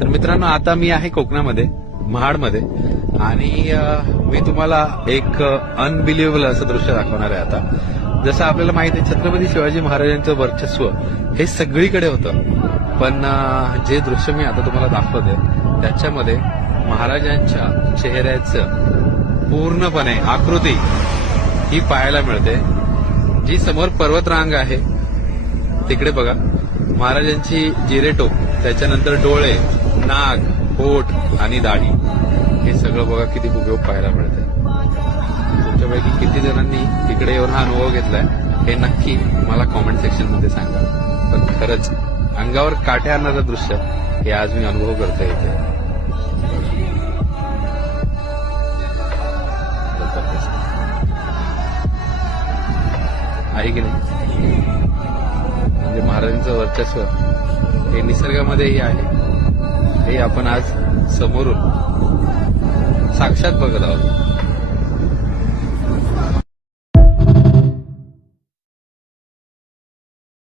तर मित्रांनो आता मी आहे कोकणामध्ये महाडमध्ये आणि मी तुम्हाला एक अनबिलिव्हेबल असं दृश्य दाखवणार आहे आता. जसं आपल्याला माहिती आहे छत्रपती शिवाजी महाराजांचं वर्चस्व हे सगळीकडे होतं. पण जे दृश्य मी आता तुम्हाला दाखवते त्याच्यामध्ये महाराजांच्या चेहऱ्याचं पूर्णपणे आकृती ही पाहायला मिळते. जी समोर पर्वतरांग आहे तिकडे बघा. महाराजांची जिरेटोप त्याच्यानंतर डोळे नाक पोट आणि दाढी. हे सगळं बघा किती उपयोग पाहायला मिळते तुमच्यापैकी किती जणांनी तिकडे येऊन हा अनुभव घेतलाय हे नक्की मला कॉमेंट सेक्शनमध्ये सांगा. पण खरंच अंगावर काटे आणणारं दृश्य हे आज मी अनुभव करता इथे. आहे की नाही? महाराजांचं वर्चस्व हे निसर्गामध्येही आहे. हे आपण आज समोरून साक्षात बघत आहोत.